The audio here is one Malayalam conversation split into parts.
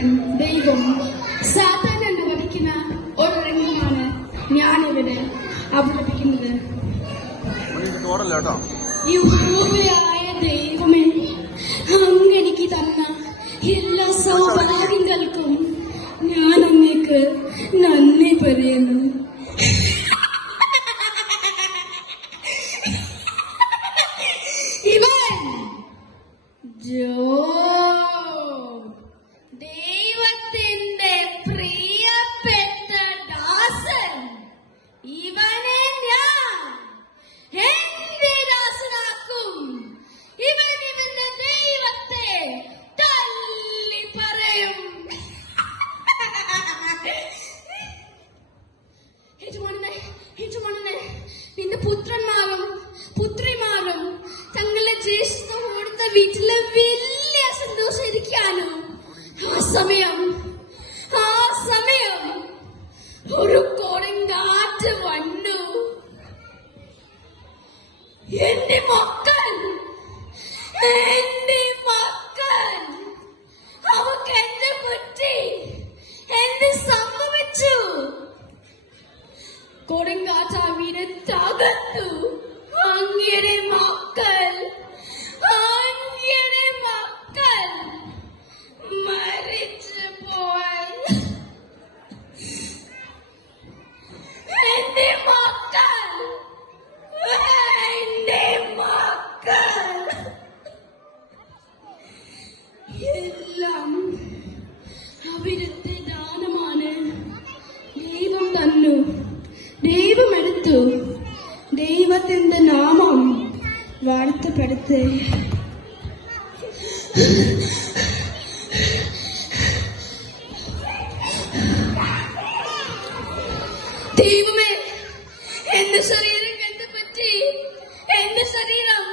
രക്ഷകൻ ദൈവം സാത്താൻ എന്ന് വധിക്കുന്ന ഒരു രംഗമാണ് ഞാനിവിടെ അവതരിപ്പിക്കുന്നത്. യഹോവയായ ദൈവമേ, അങ്ങ് എനിക്ക് തന്ന എല്ലാ സൗഭാഗ്യങ്ങൾക്കും ഞാൻ അങ്ങേക്ക് നന്ദി പറയുന്നു. ദൈവത്തിന്റെ പ്രിയപ്പെട്ട ദാസൻ, ഇവനെ ഞാൻ എന്റെ ദാസനാക്കും. ഇവൻ ഇവന്റെ ദൈവത്തെ തള്ളി പറയും. യജമാനനെ, നിന്റെ പുത്രന്മാരും പുത്രിമാരും തങ്ങളുടെ ജ്യേഷ്ഠം കൊടുത്ത വീട്ടിലെ വലിയ സന്തോഷം ഇരിക്കാനും ആ സമയം ഒരു കൊടുങ്കാറ്റ് വന്നു. എന്റെ മക്കൾ അവക്ക് എന്നെ പറ്റി എന്ത് സംഭവിച്ചു? കൊടുങ്കാറ്റ് ആ വീട് തകർത്തു. അങ്ങയുടെ മക്കൾ മരിച്ചു പോയി. എന്റെ മക്കൾ എല്ലാം അവിടുത്തെ ദാനമാണ്. ദൈവം തന്നു, ദൈവം എടുത്തു. ദൈവത്തിന്റെ നാമം വാഴ്ത്തപ്പെടുത്തേ. ദൈവമേ, എന്റെ ശരീരം കണ്ടുപറ്റി. എന്റെ ശരീരം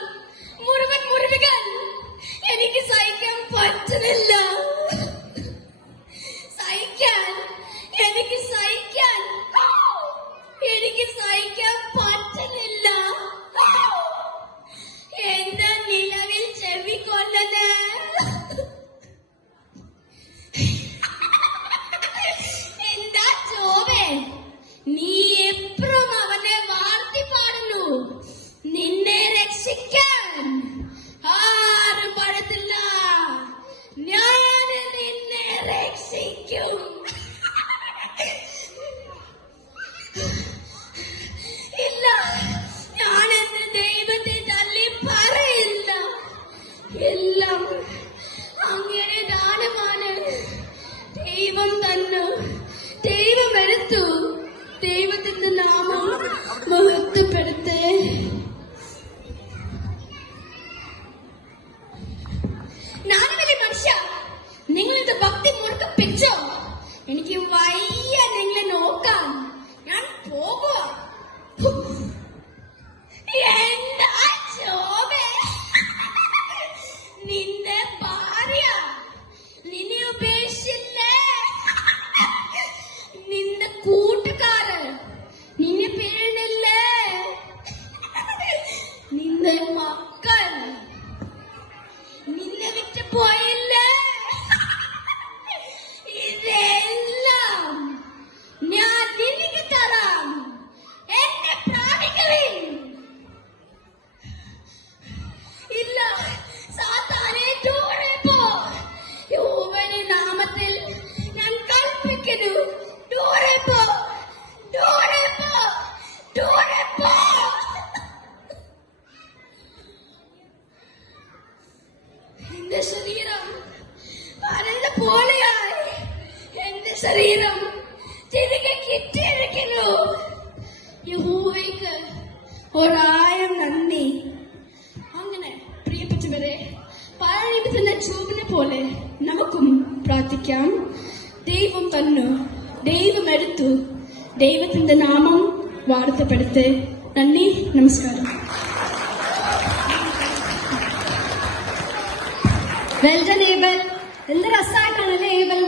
മുഴുവൻ മുറിവുകൾ. എനിക്ക് സഹിക്കാൻ പറ്റുന്നില്ല. എനിക്ക് സഹിക്കാൻ പറ്റുന്നില്ല. എന്റെ നിലവിൽ ചെവിക്കൊല്ലല്. എന്താ ജോബേ, നീ എപ്പോഴും അവനെ വാഴ്ത്തി പാടുന്നു. നിന്നെ രക്ഷിക്കാൻ ആരും പാടത്തില്ല. ഞാൻ നിന്നെ രക്ഷിക്കും. ഇല്ല, ഞാൻ എന്റെ ദൈവത്തെ തള്ളി പറയില്ല. എല്ലാം അങ്ങയുടെ ദാനമാണ്. ദൈവം തന്നു, ദൈവം എടുത്തു. ദൈവത്തിന്റെ നാമം മഹത്വപ്പെടുത്തേ. ഞാനുമല്ലേ മനുഷ്യ, നിങ്ങളിത് ഭക്തി മുറുക്കം പിടിച്ചോ? എനിക്ക് വയ്യ നിങ്ങളെ നോക്കാൻ. ഞാൻ പോകുക. എന്താ ജോബേ, നിന്റെ ഭാര്യ നിന്നെ ഉപേക്ഷിച്ചില്ലേ? നിന്റെ കൂട്ടുകാര് നിന്നെ പേരില്ലേ? നിന്റെ മക്കൾ നിന്നെ വിട്ട് പോയില്ലേ? ഇതെല്ലാം ഞാൻ നിനക്ക് തരാം. എന്നെ പ്രാപിക്കുവിൻ. ഇല്ല, സാത്താനെ ദൂരെ പോ. യഹോവയുടെ നാമത്തിൽ ഞാൻ കൽപ്പിക്കുന്നു, ദൂരെ പോ, ദൂരെ പോ, ദൂരെ പോ. എന്റെ ശരീരം പരന്ന പോലെയായി. എന്റെ ശരീരം തിരികെ കിട്ടിയിരിക്കുന്നു. യഹോവയ്ക്ക് 1000 നന്ദി. അങ്ങനെ പ്രിയപ്പെട്ടവരെ, പഴയ ജോബിനെ പോലെ നമുക്കും പ്രാർത്ഥിക്കാം. ദൈവം തന്നു, ദൈവം എടുത്തു. ദൈവത്തിന്റെ നാമം വാഴ്ത്തപ്പെടുത്തേ. നന്ദി, നമസ്കാരം. Well done Abel. എന്ത് രസമായിട്ടാണല്ലേ ഏബൽ.